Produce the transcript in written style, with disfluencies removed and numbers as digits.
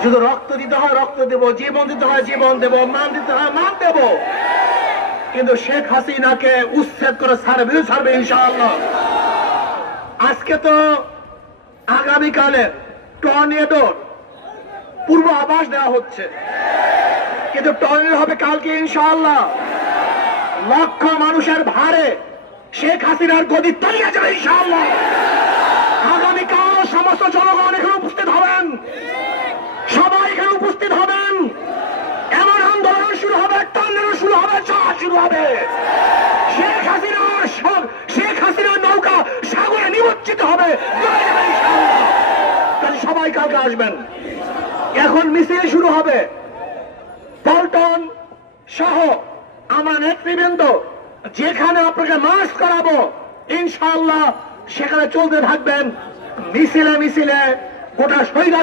যদি রক্ত দিতে হয় রক্ত দেব, জীবন দিতে হয় জীবন দেব, মান দিতে হয় মান দেব, কিন্তু শেখ হাসিনাকে উচ্ছেদ করে ছাড়বে ইনশাআল্লাহ। আজকে তো আগামীকালে টর্নেডোর পূর্ব আভাস দেওয়া হচ্ছে, কিন্তু টর্নেডো হবে কালকে ইনশাআল্লাহ। লক্ষ মানুষের ভারে শেখ হাসিনার গদি তলিয়ে যাবে ইনশাআল্লাহ। আগামীকাল সমস্ত জনগণ এখানে উপস্থিত হবেন, সবাই এখানে উপস্থিত হবেন। এমন আন্দোলন শুরু হবে, টর্নেডো শুরু হবে, ঝড় শুরু হবে। শেখ হাসিনার নৌকা সাগরে নিমজ্জিত হবে ইনশাআল্লাহ। তাহলে সবাই কালকে আসবেন। এখন মিছিল শুরু হবে, পল্টন সহ আমার নেতৃবৃন্দ যেখানে আপনাকে মার্চ করাবো ইনশাআল্লাহ সেখানে চলতে থাকবেন। মিছিলে মিছিলে গোটা শহীদ